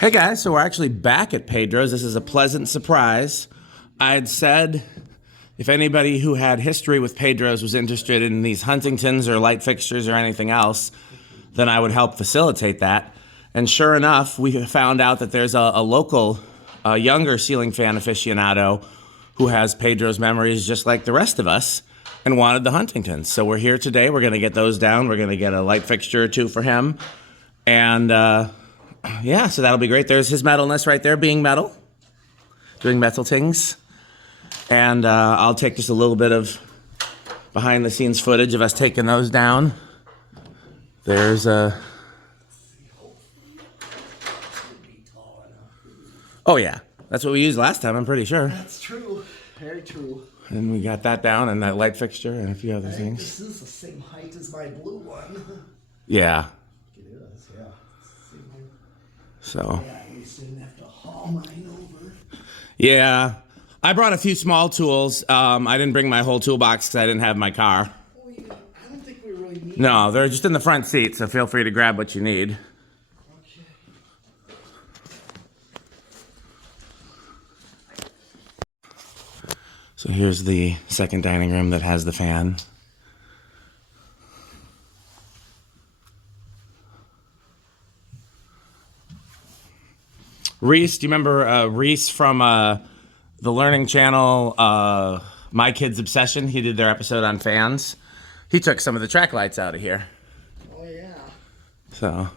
Hey guys, so we're actually back at Pedro's. This is a pleasant surprise. I had said if anybody who had history with Pedro's was interested in these Huntingtons or light fixtures or anything else, then I would help facilitate that. And sure enough, we found out that there's a local, younger ceiling fan aficionado who has Pedro's memories just like the rest of us and wanted the Huntingtons. So we're here today. We're going to get those down. We're going to get a light fixture or two for him. And yeah, so that'll be great. There's his metalness right there, being metal, doing metal things. And I'll take just a little bit of behind the scenes footage of us taking those down. There's a... Oh yeah, that's what we used last time, I'm pretty sure. That's true, very true. And we got that down and that light fixture and a few other things. This is the same height as my blue one. Yeah. It is, yeah. So. Yeah, at least didn't have to haul mine over. Yeah. I brought a few small tools. I didn't bring my whole toolbox because I didn't have my car. Oh, yeah. I don't think we really need No, they're just in the front seat, so feel free to grab what you need. Okay. So here's the second dining room that has the fan. Reese, do you remember Reese from the Learning Channel, My Kid's Obsession? He did their episode on fans. He took some of the track lights out of here. Oh, yeah. So.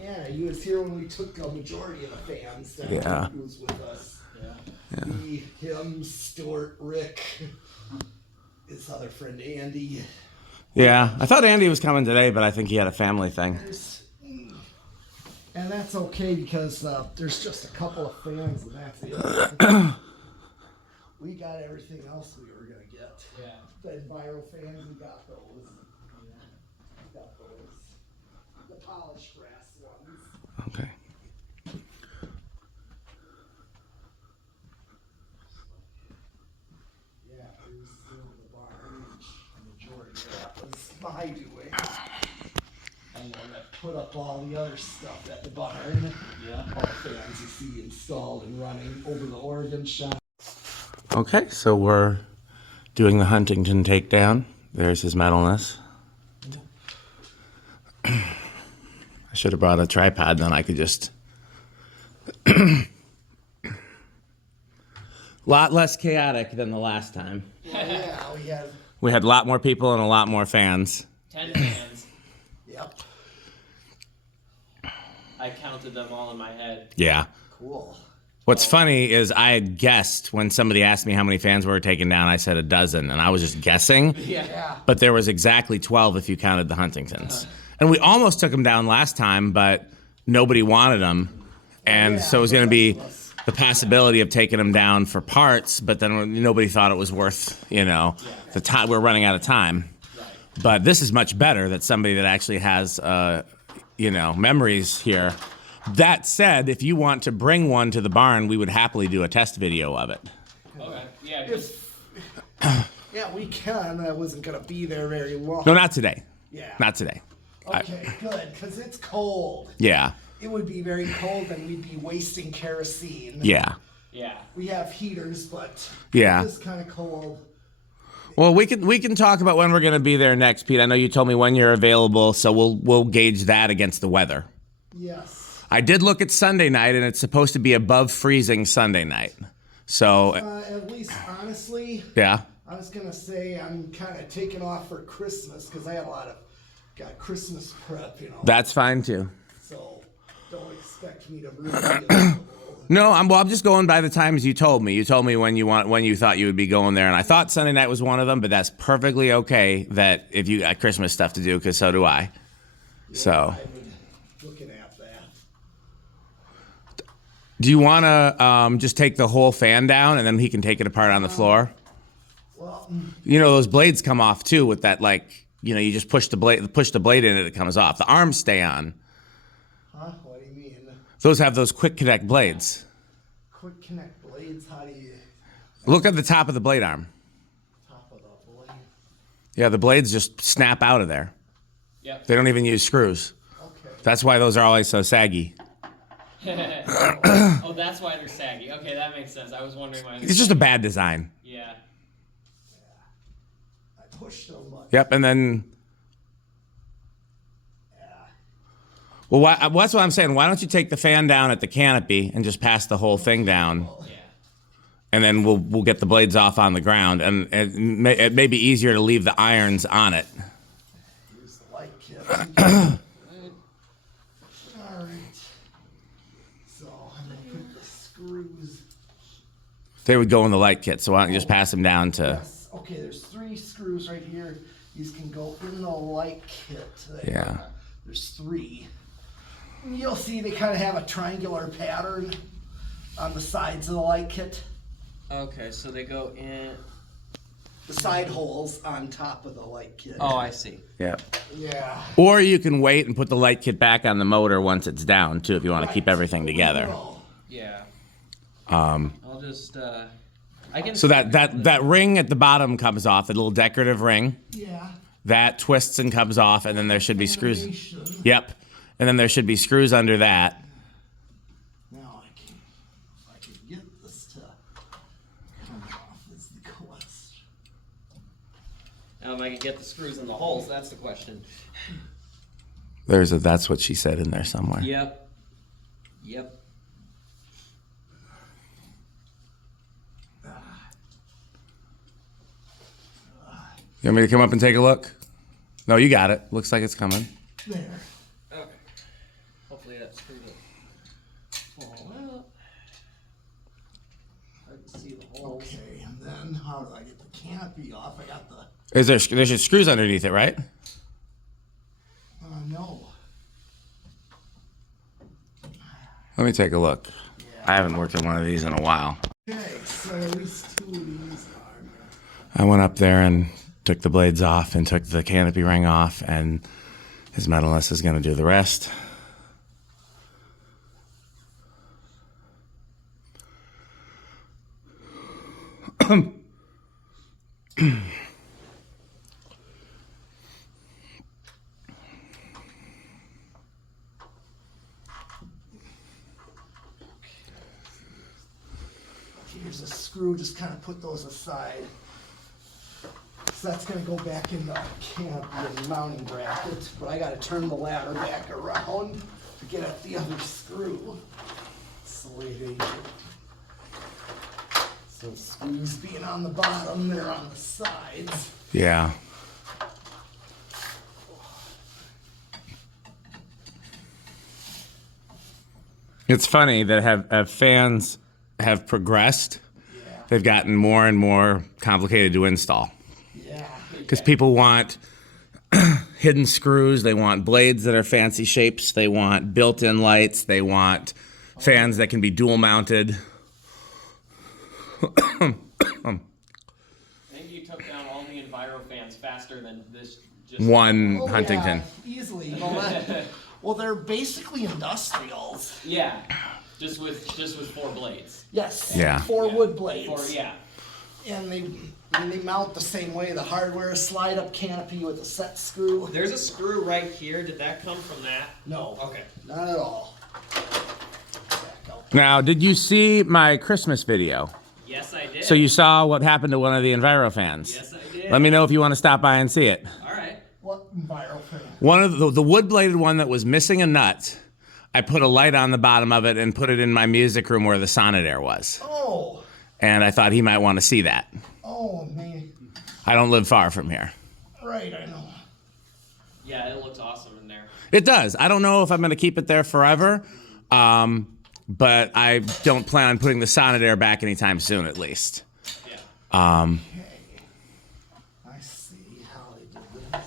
Yeah, he was here when we took a majority of the fans down. Yeah. He was with us. Yeah. Me, him, Stuart, Rick, his other friend Andy. Yeah, I thought Andy was coming today, but I think he had a family thing. And that's okay because there's just a couple of fans and that's it. We got everything else we were going to get. Yeah. The Envirofans, we got those. Yeah. We got those. The polished brass ones. Okay. Yeah, there's still the barn, which the majority of that was my doing. And then I put up all the other stuff at the barn. Yeah. All the fans you see installed and running over the organ shop. Okay, so we're doing the Huntington takedown. There's his metalness. I should have brought a tripod, then I could just... Lot less chaotic than the last time. Yeah, We had a lot more people and a lot more fans. 10 fans. Yep. I counted them all in my head. Yeah. Cool. What's funny is I had guessed when somebody asked me how many fans were taken down, I said a dozen, and I was just guessing. Yeah. But there was exactly 12 if you counted the Huntingtons. And we almost took them down last time, but nobody wanted them. And so it was going to be the possibility of taking them down for parts, but then nobody thought it was worth, you know, the time. We're running out of time. But this is much better that somebody that actually has, you know, memories here. That said, if you want to bring one to the barn, we would happily do a test video of it. Okay. Yeah. 'Cause Yeah, we can. I wasn't going to be there very long. No, not today. Yeah. Not today. Okay, good, because it's cold. Yeah. It would be very cold and we'd be wasting kerosene. Yeah. yeah. We have heaters, but Yeah. it's kind of cold. Well, we can talk about when we're going to be there next, Pete. I know you told me when you're available, so we'll gauge that against the weather. Yes. I did look at Sunday night, and it's supposed to be above freezing Sunday night. So, At least, honestly, yeah. I was going to say I'm kind of taking off for Christmas because I had got Christmas prep, you know. That's fine, too. So don't expect me to really be available. No, I'm just going by the times you told me. You told me when you thought you would be going there, and I thought Sunday night was one of them, but that's perfectly okay that if you got Christmas stuff to do, because so do I. So. Looking at that. Do you want to just take the whole fan down, and then he can take it apart on the floor? Well, You know, those blades come off, too, with that, like, you know, you just push the blade in it, it comes off. The arms stay on. huh? What do you mean? Those have those quick connect blades. Quick connect blades, how do you... Look at the top of the blade arm. Top of the blade. Yeah, the blades just snap out of there. Yep. They don't even use screws. Okay. That's why those are always so saggy. Oh, that's why they're saggy. Okay, that makes sense. I was wondering why. It's just a bad design. Yeah. I pushed them, but Yep, and then. Well, that's what I'm saying. Why don't you take the fan down at the canopy and just pass the whole thing down, Yeah. and then we'll get the blades off on the ground, and it may be easier to leave the irons on it. here's the light kit. All right. So I'm gonna put the screws. They would go in the light kit, so why don't you just pass them down to? Yes. Okay. There's 3 screws right here. These can go in the light kit. There. Yeah. There's 3. You'll see they kind of have a triangular pattern on the sides of the light kit. Okay, so they go in. The side holes on top of the light kit. Oh, I see. Yeah. Yeah. Or you can wait and put the light kit back on the motor once it's down too, if you want to keep everything together. Yeah. I'll just. I can. So that ring at the bottom comes off, the little decorative ring. Yeah. That twists and comes off, and then there should be screws. Animation. Yep. And then there should be screws under that. Now if I can get this to come off is the question. Now, if I can get the screws in the holes, that's the question. That's what she said in there somewhere. Yep. Yep. You want me to come up and take a look? No, you got it. Looks like it's coming. There. Okay. Hopefully that screw will fall out. Hard to see the holes. Okay, and then how do I get the canopy off? I got the. There's screws underneath it, right? No. Let me take a look. I haven't worked on one of these in a while. Okay, so at least 2 of these are. I went up there and took the blades off and took the canopy ring off, and his metalist is going to do the rest. Here's a screw, just kind of put those aside. So that's gonna go back in the canopy and mounting bracket, but I gotta turn the ladder back around to get at the other screw. That's the way they do. So screws being on the bottom, they're on the sides. Yeah. It's funny that have fans have progressed. Yeah. They've gotten more and more complicated to install. Yeah. Because people want hidden screws, they want blades that are fancy shapes, they want built-in lights, they want fans that can be dual mounted. I think you took down all the Envirofans faster than this. Just One Oh, Huntington. Yeah, easily. Well, they're basically industrials. Yeah. Just with 4 blades. Yes. Yeah. 4 Yeah. wood blades. Yeah. And they mount the same way. The hardware slide up canopy with a set screw. There's a screw right here. Did that come from that? No. Okay. Not at all. Back out. Now, did you see my Christmas video? Yes, I did. So you saw what happened to one of the Envirofans. Yes, I did. Let me know if you want to stop by and see it. All right. What Envirofan? One of the wood-bladed one that was missing a nut, I put a light on the bottom of it and put it in my music room where the Sonodair was. Oh. And I thought he might want to see that. Oh, man. I don't live far from here. Right, I know. Yeah, it looks awesome in there. It does. I don't know if I'm going to keep it there forever, but I don't plan on putting the Sonodair back anytime soon, at least. Yeah. Okay. I see how they did this.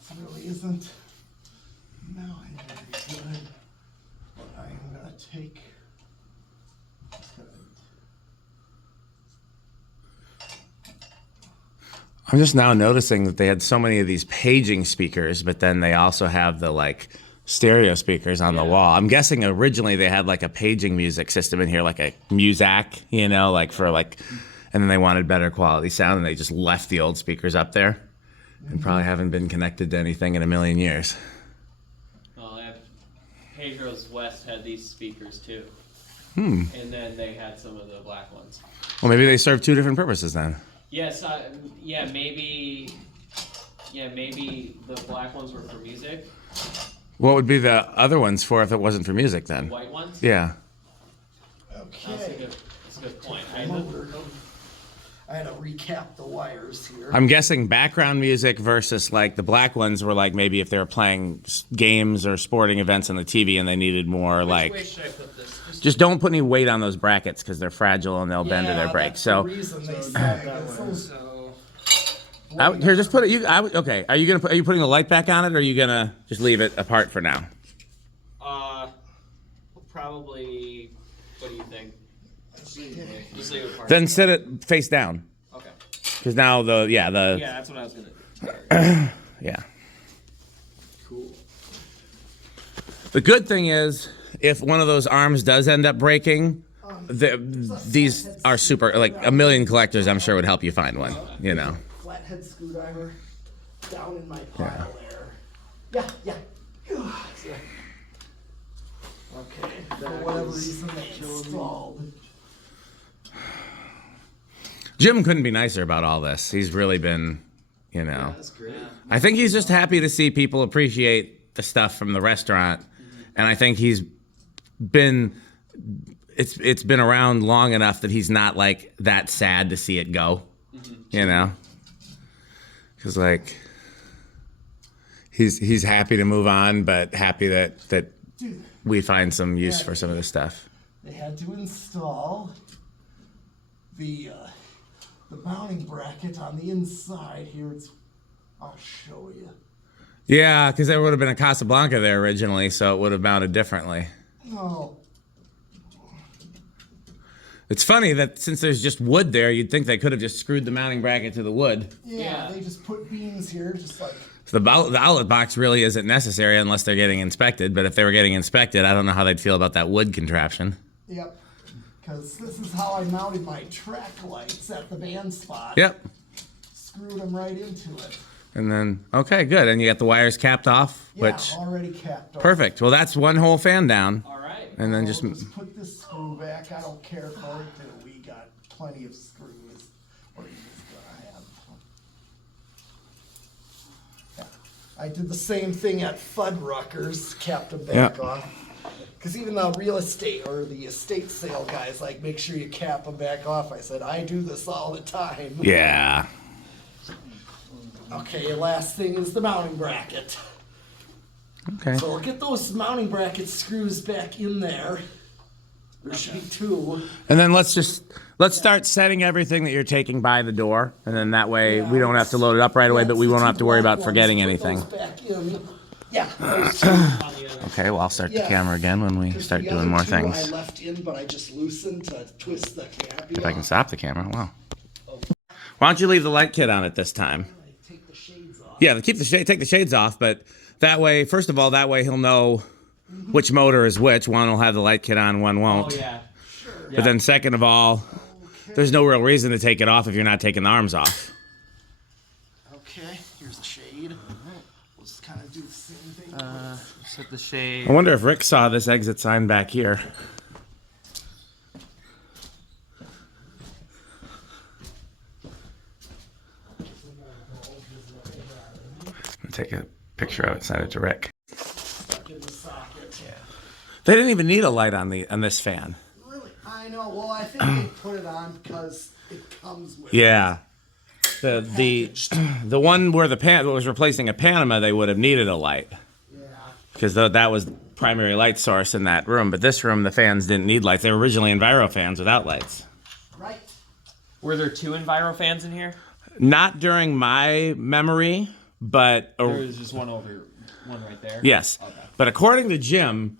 This really isn't. No, very good. But I'm gonna take. I'm just now noticing that they had so many of these paging speakers, but then they also have the like stereo speakers on the wall. I'm guessing originally they had like a paging music system in here, like a Muzak, you know, like for like, and then they wanted better quality sound and they just left the old speakers up there and probably haven't been connected to anything in a million years. Well, Pedro's West had these speakers too. And then they had some of the black ones. Well, maybe they serve two different purposes then. Yes, yeah, maybe the black ones were for music. What would be the other ones for if it wasn't for music then? The white ones? Yeah. Okay. That's a good point. I had to recap the wires here. I'm guessing background music versus like the black ones were like maybe if they were playing games or sporting events on the TV and they needed more Which way like. should I put this? Just don't put any weight on those brackets because they're fragile and they'll bend or they'll break. That's So the reason they said those here, just put it. Okay. Are you putting the light back on it, or are you gonna just leave it apart for now? Probably. What do you think? Just leave it apart. Then set it face down. Okay. Because now Yeah, that's what I was gonna. yeah. Cool. The good thing is, if one of those arms does end up breaking, these are super. Like a million collectors, I'm sure would help you find one. You know. Flathead screwdriver down in my pile there. Yeah. Okay. For whatever reason they installed. Jim couldn't be nicer about all this. He's really been, you know. That's great. I think he's just happy to see people appreciate the stuff from the restaurant, and I think he's been. It's been around long enough that he's not like that sad to see it go, you know. Because like he's happy to move on, but happy that Dude, we find some use for some of this stuff. they had to install the mounting bracket on the inside here. I'll show you. Yeah, because there would have been a Casablanca there originally, so it would have mounted differently. Oh, It's funny that since there's just wood there, you'd think they could have just screwed the mounting bracket to the wood. yeah, they just put beams here, just like. So the outlet box really isn't necessary unless they're getting inspected, but if they were getting inspected, I don't know how they'd feel about that wood contraption. Yep. Because this is how I mounted my track lights at the band spot. Yep. Screwed them right into it. And then, okay, good. And you got the wires capped off, Yeah, which, already capped off. perfect. Well, that's one whole fan down. All right. And then I'll just, put this screw back. I don't care for it till we got plenty of screws. Or you just gonna have. Yeah. I did the same thing at Fuddruckers, capped them back Yeah. off. Because even the real estate or the estate sale guys like make sure you cap them back off. I said I do this all the time. yeah. Okay, last thing is the mounting bracket. Okay. So we'll get those mounting bracket screws back in there. There should be two. And then let's start setting everything that you're taking by the door. And then that way we don't have to load it up right away, but we won't have to worry about forgetting anything. Put those back in. Yeah. those two. Okay, well, I'll start the Yeah. camera again when we 'Cause start the doing other more two I things. left in, but I just loosened to twist the canopy If I can off. stop the camera, wow. Why don't you leave the light kit on it this time? Take the shades off. Yeah, take the shades off, but that way, first of all, that way he'll know which motor is which. One will have the light kit on, one won't. Oh yeah. But then second of all, there's no real reason to take it off if you're not taking the arms off. Okay, here's a shade. We'll just kind of do the same thing. Set the shade. I wonder if Rick saw this exit sign back here. I'll take a picture of it, send it to Rick. Stuck in the socket. Yeah. They didn't even need a light on this fan. Really? I know. Well, I think they put it on because it comes with. Yeah. The one where the was replacing a Panama, they would have needed a light. Yeah. Because that was the primary light source in that room. But this room, the fans didn't need lights. They were originally Envirofans without lights. Right. Were there two Envirofans in here? Not during my memory, but There was just one right there. yes. Okay. But according to Jim,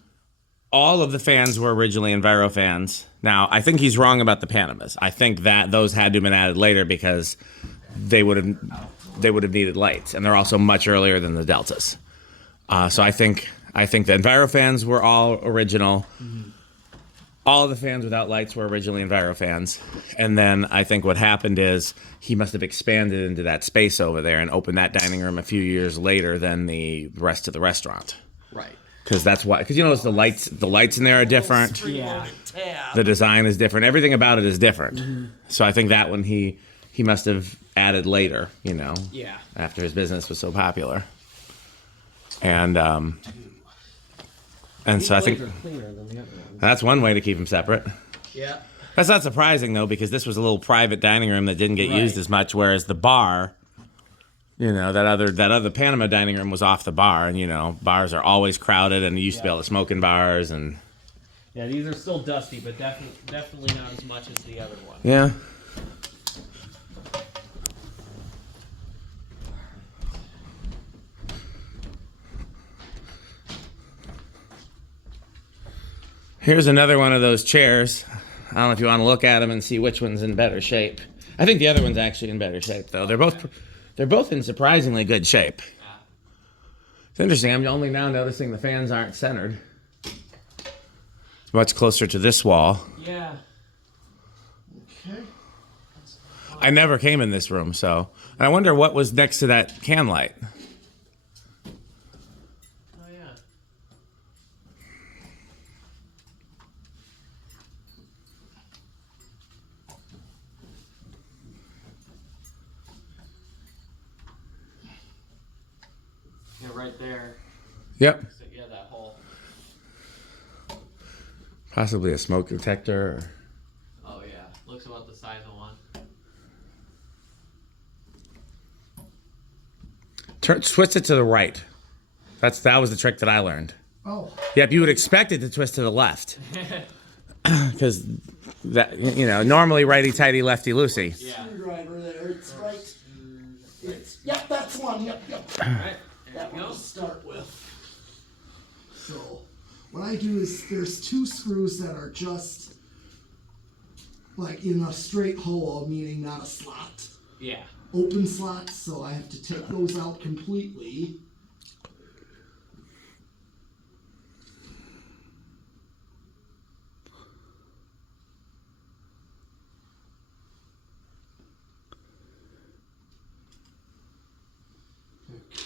all of the fans were originally Envirofans. Now, I think he's wrong about the Panamas. I think that those had to have been added later because they would have needed lights, and they're also much earlier than the Deltas. So I think the Envirofans were all original. Mm-hmm. All of the fans without lights were originally Envirofans. And then I think what happened is he must have expanded into that space over there and opened that dining room a few years later than the rest of the restaurant. Right. because that's why. Because you notice the lights in there are different. Yeah. The design is different. Everything about it is different. So I think that one he must have added later, you know. Yeah. After his business was so popular. And so I think Cleaner than the other ones. that's one way to keep them separate. Yeah. That's not surprising though, because this was a little private dining room that didn't get Right. used as much, whereas the bar, you know, that other Panama dining room was off the bar, and you know, bars are always crowded, and you used to be able to smoke in bars, and Yeah, these are still dusty, but definitely not as much as the other one. yeah. Here's another one of those chairs. I don't know if you want to look at them and see which one's in better shape. I think the other one's actually in better shape, though. They're both in surprisingly good shape. It's interesting. I'm only now noticing the fans aren't centered. It's much closer to this wall. Yeah. Okay. I never came in this room, so. And I wonder what was next to that can light. Oh yeah. Yeah, right there. Yep. So, yeah, that hole. Possibly a smoke detector. Oh yeah, looks about the size of one. Twist it to the right. That was the trick that I learned. Oh, Yep, you would expect it to twist to the left. Because, that you know, normally righty-tighty, lefty-loosey. Yeah. screwdriver there. It's right. Yep, that's one. Yep. All right. There That you one go. to start with. So, what I do is there's two screws that are just like in a straight hole, meaning not a slot. Yeah. Open slots, so I have to take those out completely.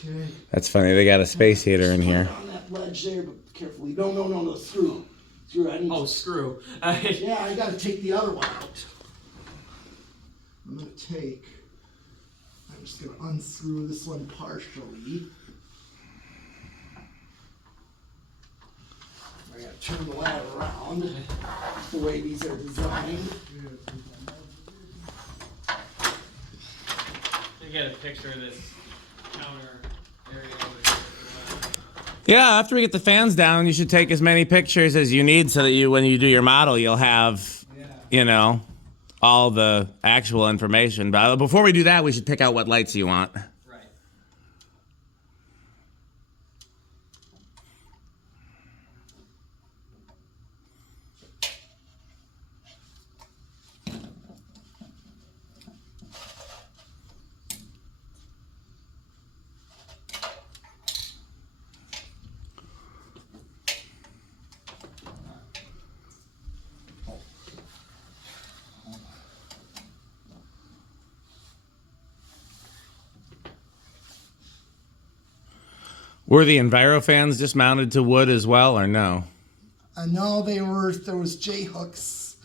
Okay. That's funny. They got a space heater in here. On that ledge there, but carefully. No, screw. Screw. I need Oh, screw. Yeah, I gotta take the other one out. I'm just gonna unscrew this one partially. I gotta turn the ladder around the way these are designed. You get a picture of this counter area over here. Yeah, after we get the fans down, you should take as many pictures as you need so that when you do your model, you'll have, you know, all the actual information. But before we do that, we should pick out what lights you want. Right. Were the Envirofans just mounted to wood as well, or no? No, there was J hooks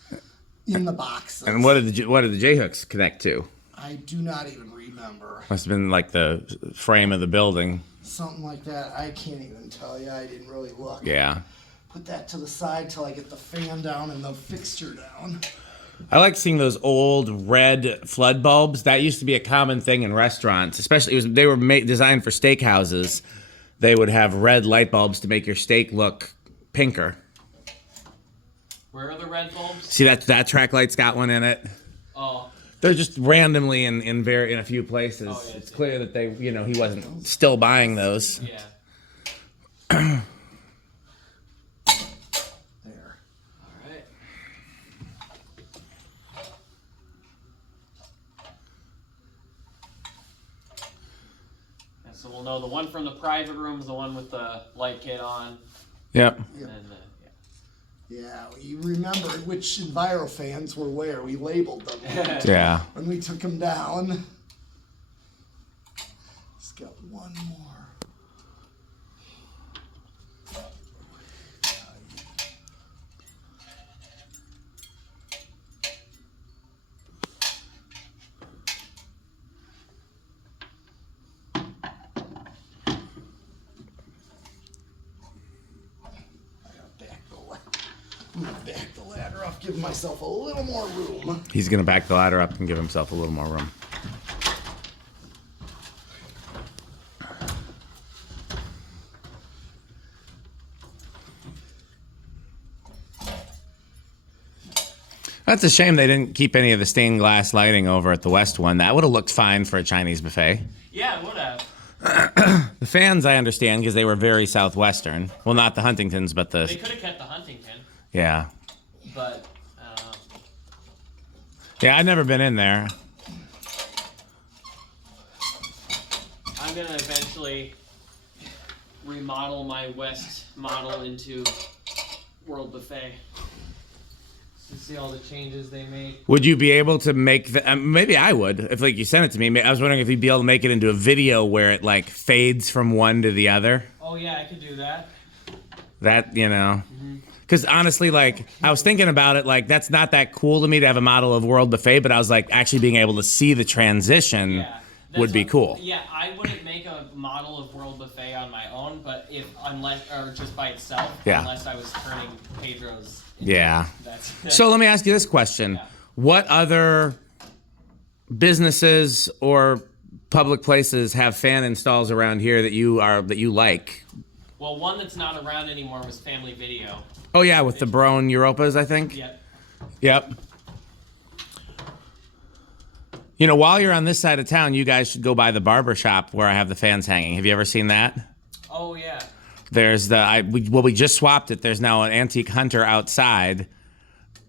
in the boxes. And what did the J hooks connect to? I do not even remember. Must have been like the frame of the building. Something like that. I can't even tell you. I didn't really look. Yeah. Put that to the side till I get the fan down and the fixture down. I like seeing those old red flood bulbs. That used to be a common thing in restaurants, especially they were designed for steakhouses. They would have red light bulbs to make your steak look pinker. Where are the red bulbs? See that track light's got one in it. Oh. They're just randomly in a few places. Oh, yeah, it's clear that he wasn't still buying those. Yeah. There. All right. And so we'll know the one from the private room is the one with the light kit on. Yep. Yep. And Yeah, we remembered which Envirofans were where. We labeled them Yeah. when we took them down. Just got one more. I'm gonna back the ladder up, give myself a little more room. He's going to back the ladder up and give himself a little more room. That's a shame they didn't keep any of the stained glass lighting over at the west one. That would have looked fine for a Chinese buffet. Yeah, it would have. The fans, I understand, because they were very southwestern. Well, not the Huntingtons, but They could have kept the Huntington, Yeah. but Yeah, I've never been in there. I'm gonna eventually remodel my West model into World Buffet. To see all the changes they made. Would you be able to make the? Maybe I would, if like you sent it to me. I was wondering if you'd be able to make it into a video where it like fades from one to the other. Oh yeah, I could do that. That because honestly, like I was thinking about it, like that's not that cool to me to have a model of World Buffet, but I was like actually being able to see the transition Yeah, would be cool. Yeah, I wouldn't make a model of World Buffet on my own, but unless just by itself, Yeah. unless I was turning Pedro's. Yeah. That's So let me ask you this question: Yeah. What other businesses or public places have fan installs around here that you like? Well, one that's not around anymore was Family Video. Oh yeah, with the Brown Europas, I think. Yep. Yep. You know, while you're on this side of town, you guys should go by the barber shop where I have the fans hanging. Have you ever seen that? Oh yeah. There's we just swapped it. There's now an antique Hunter outside.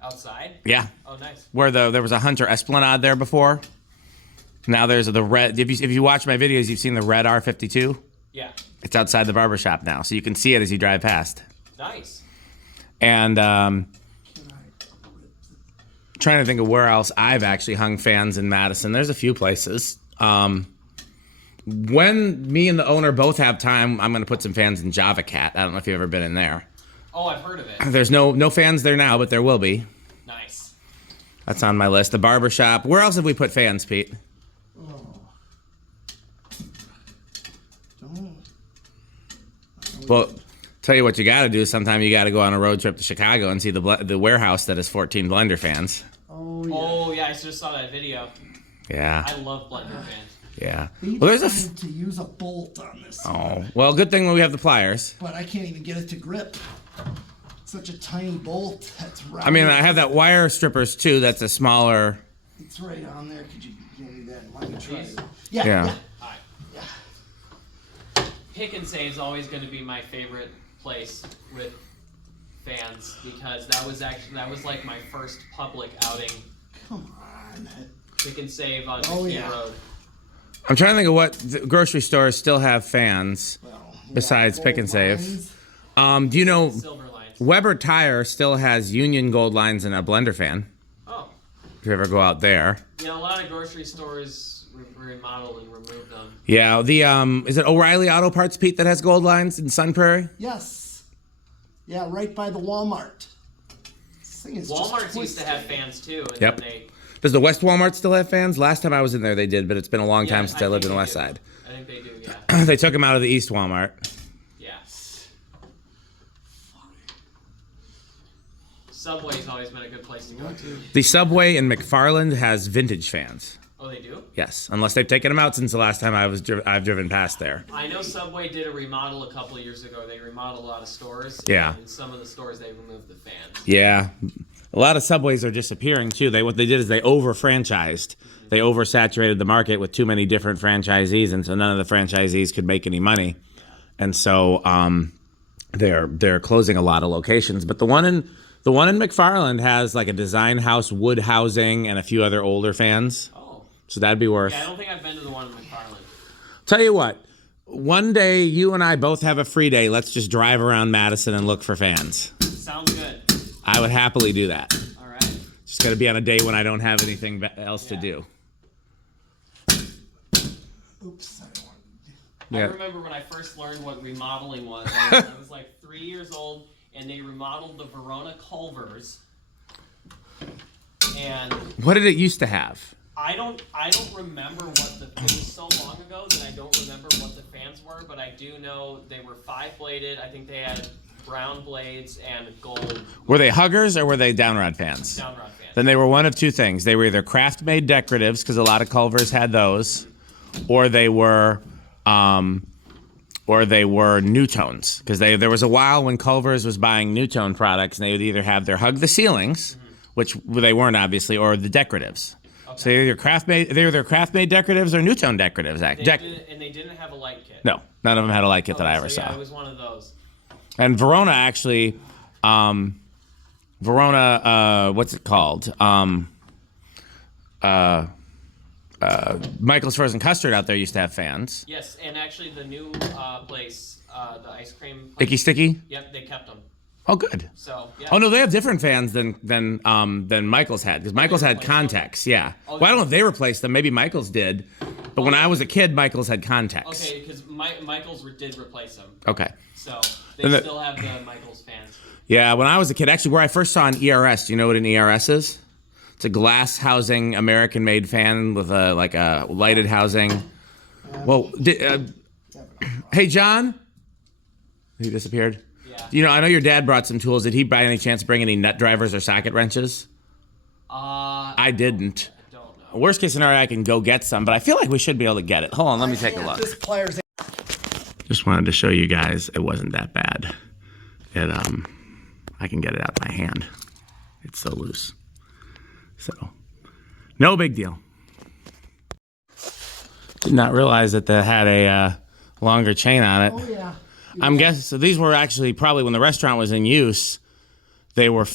Outside? Yeah. Oh, nice. Where there was a Hunter Esplanade there before. Now there's the red. If you watch my videos, you've seen the red R52. Yeah. It's outside the barber shop now, so you can see it as you drive past. Nice. And trying to think of where else I've actually hung fans in Madison. There's a few places. When me and the owner both have time, I'm going to put some fans in Java Cat. I don't know if you've ever been in there. Oh, I've heard of it. There's no fans there now, but there will be. Nice. That's on my list. The barber shop. Where else have we put fans, Pete? Well, tell you what you got to do. Sometime you got to go on a road trip to Chicago and see the warehouse that has 14 blender fans. Oh yeah. Oh yeah, I just saw that video. Yeah. I love blender fans. Yeah. They Well, there's a. decided to use a bolt on this. Oh, well, good thing we have the pliers. But I can't even get it to grip. Such a tiny bolt that's right. I mean, I have that wire strippers too. That's a smaller. It's right on there. Could you give me that? Let me try These? it. Yeah. Yeah. Yeah. Alright. Yeah. Pick and Save is always going to be my favorite place with fans because that was like my first public outing. Come on. Pick and Save on Oh, Michigan yeah. Road. I'm trying to think of what grocery stores still have fans. Well, yeah, Besides Pick gold and Save. lines. Do you know Silver lines. Weber Tire still has Union Gold lines and a blender fan? Oh. If you ever go out there. Yeah, a lot of grocery stores remodeled and removed them. Yeah, the is it O'Reilly Auto Parts, Pete, that has gold lines in Sun Prairie? Yes. Yeah, right by the Walmart. This thing is just Walmart's used to have twisted. fans too, and Yep. then they. Does the West Walmart still have fans? Last time I was in there, they did, but it's been a long Yeah, time since I lived in think the they West do. Side. I think they do, yeah. They took them out of the East Walmart. Yeah. Subway's always been a good place to go to. The Subway in McFarland has vintage fans. Oh, they do? Yes, unless they've taken them out since the last time I've driven past there. I know Subway did a remodel a couple of years ago. They remodeled a lot of stores. Yeah. And in some of the stores, they removed the fans. Yeah, a lot of Subways are disappearing too. What they did is they over-franchised. They oversaturated the market with too many different franchisees, and so none of the franchisees could make any money. And so they're closing a lot of locations. But the one in McFarland has like a design house, wood housing, and a few other older fans. Oh. So that'd be worth. Yeah, I don't think I've been to the one in McFarland. Tell you what, one day you and I both have a free day. Let's just drive around Madison and look for fans. Sounds good. I would happily do that. All right. Just got to be on a day when I don't have anything else to Yeah. do. Oops. I don't want I Yeah. remember when I first learned what remodeling was. I was like 3 years old, and they remodeled the Verona Culvers. And What did it used to have? I don't remember it was so long ago that I don't remember what the fans were, but I do know they were 5-bladed. I think they had brown blades and gold. Were they huggers or were they downrod fans? Downrod fans. Then they were one of two things. They were either Craftmade decoratives, because a lot of Culvers had those, or they were Newtones, because there was a while when Culver's was buying Newtone products, and they would either have their hug the ceilings, which they weren't obviously, or the decoratives. Okay. So they're either Craftmade decoratives or Newtone decoratives. And they didn't have a light kit. No, none of them had a light kit that I ever saw. Yeah, it was one of those. And Verona actually, what's it called? Michael's Frozen Custard out there used to have fans. Yes, and actually the new place, the ice cream place, Icky Sticky? Yep, they kept them. Oh, good. So, yeah. Oh no, they have different fans than Michael's had, because Michael's had Contex. Yeah. Well, I don't know if they replaced them. Maybe Michael's did, but when I was a kid, Michael's had Contex. Okay, because Michael's did replace them. Okay. So they still have the Michael's fans. Yeah, when I was a kid, actually, where I first saw an ERS. Do you know what an ERS is? It's a glass housing, American-made fan with a lighted housing. Well, hey John, he disappeared. Yeah. I know your dad brought some tools. Did he by any chance bring any nut drivers or socket wrenches? I didn't. I don't know. Worst case scenario, I can go get some, but I feel like we should be able to get it. Hold on, let me take a look. This pliers. Just wanted to show you guys it wasn't that bad. I can get it out of my hand. It's so loose. So, no big deal. Did not realize that they had a longer chain on it. Oh yeah. I'm guessing, so these were actually probably when the restaurant was in use, they were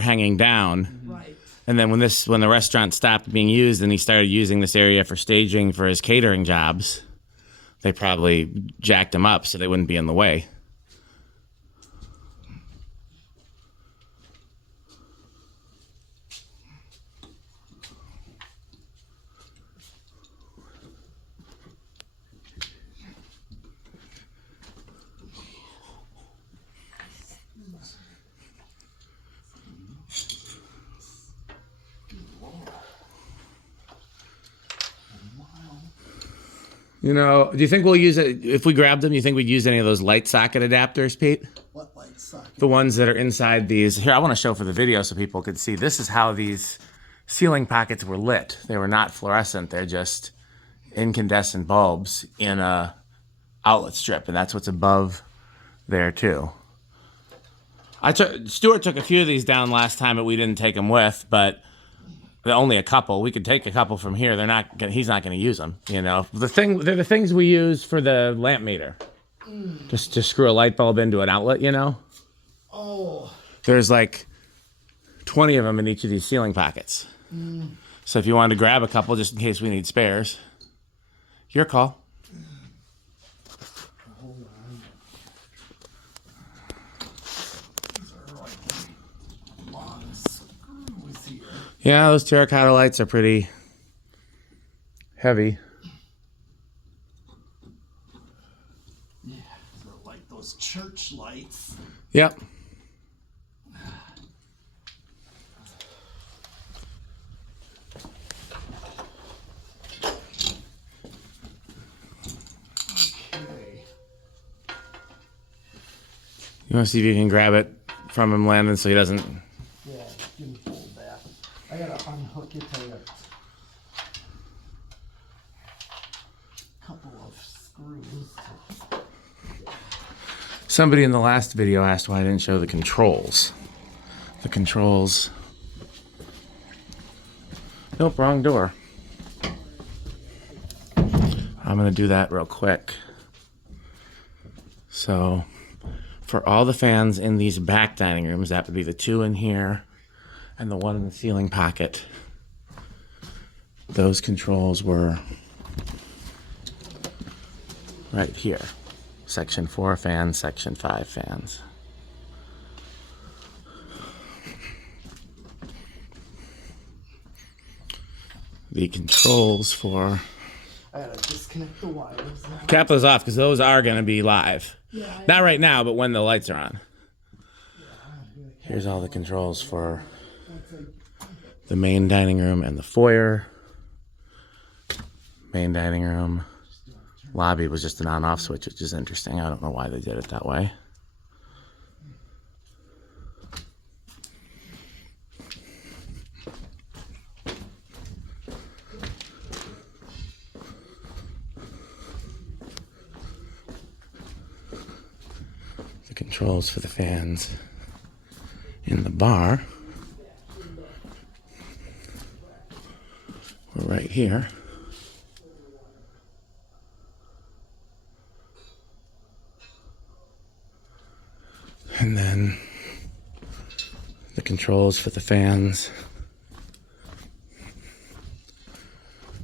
hanging down. Right. And then when the restaurant stopped being used and he started using this area for staging for his catering jobs, they probably jacked them up so they wouldn't be in the way. Do you think we'll use it, if we grabbed them, you think we'd use any of those light socket adapters, Pete? What light socket? The ones that are inside these. Here, I want to show for the video so people could see. This is how these ceiling pockets were lit. They were not fluorescent. They're just incandescent bulbs in a outlet strip, and that's what's above there, too. Stuart took a few of these down last time, but we didn't take them with, but only a couple. We could take a couple from here. He's not going to use them. They're the things we use for the lamp meter. Just to screw a light bulb into an outlet. Oh. There's like 20 of them in each of these ceiling pockets. So if you wanted to grab a couple, just in case we need spares, your call. Hold on. These are like long screws here. Yeah, those terracotta lights are pretty heavy. Yeah, they're like those church lights. Yep. Okay. You want to see if you can grab it from him, Landon, so he doesn't... Yeah, you can hold that. I gotta unhook it to a couple of screws. Somebody in the last video asked why I didn't show the controls. The controls... Nope, wrong door. I'm going to do that real quick. So, for all the fans in these back dining rooms, that would be the two in here and the one in the ceiling pocket. Those controls were right here. Section 4 fans, Section 5 fans. The controls for... I gotta disconnect the wires now. Cap those off because those are going to be live. Yeah, Not right now, but when the lights are on. Here's all the controls for the main dining room and the foyer. Main dining room. Lobby was just an on-off switch, which is interesting. I don't know why they did it that way. controls for the fans in the bar were right here. And then the controls for the fans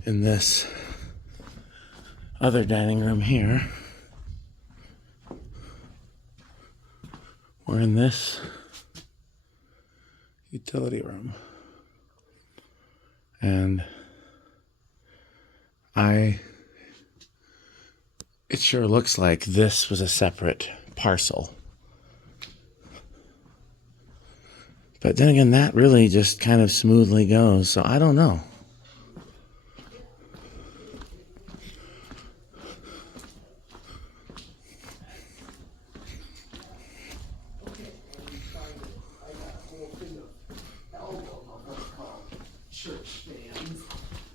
in this other dining room here. We're in this utility room. And it sure looks like this was a separate parcel. But then again, that really just kind of smoothly goes, so I don't know. Church fans.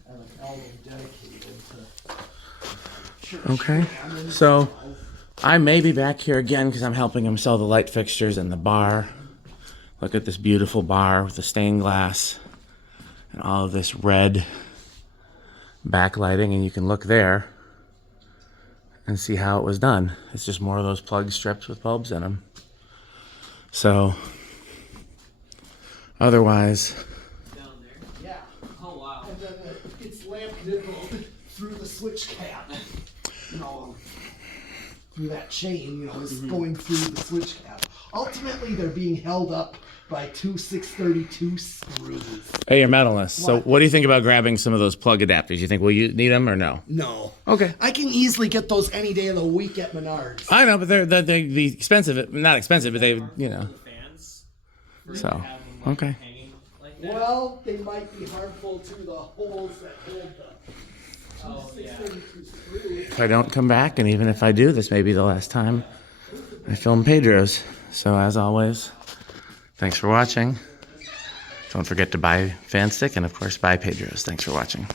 I have an album dedicated to church Okay, fans. so I may be back here again because I'm helping him sell the light fixtures in the bar. Look at this beautiful bar with the stained glass and all of this red backlighting, and you can look there and see how it was done. It's just more of those plug strips with bulbs in them. So, otherwise, Down there. Yeah. Oh wow. And then it's lamp nibbled through the switch cap. You know, through that chain, you know, is going through the switch cap. Ultimately, they're being held up by two 632 screws. hey, you're metalist. So What? what do you think about grabbing some of those plug adapters? You think, will you need them or no? No. Okay. I can easily get those any day of the week at Menards. I know, but they're the expensive, not expensive, but they, you know, The fans. so, Have them, like, okay. hanging like that. Well, they might be harmful to the holes that hold the Oh yeah. 632 screws. If I don't come back, and even if I do, this may be the last time I film Pedro's. So as always, thanks for watching. Don't forget to buy fan stick and of course buy Pedro's. Thanks for watching.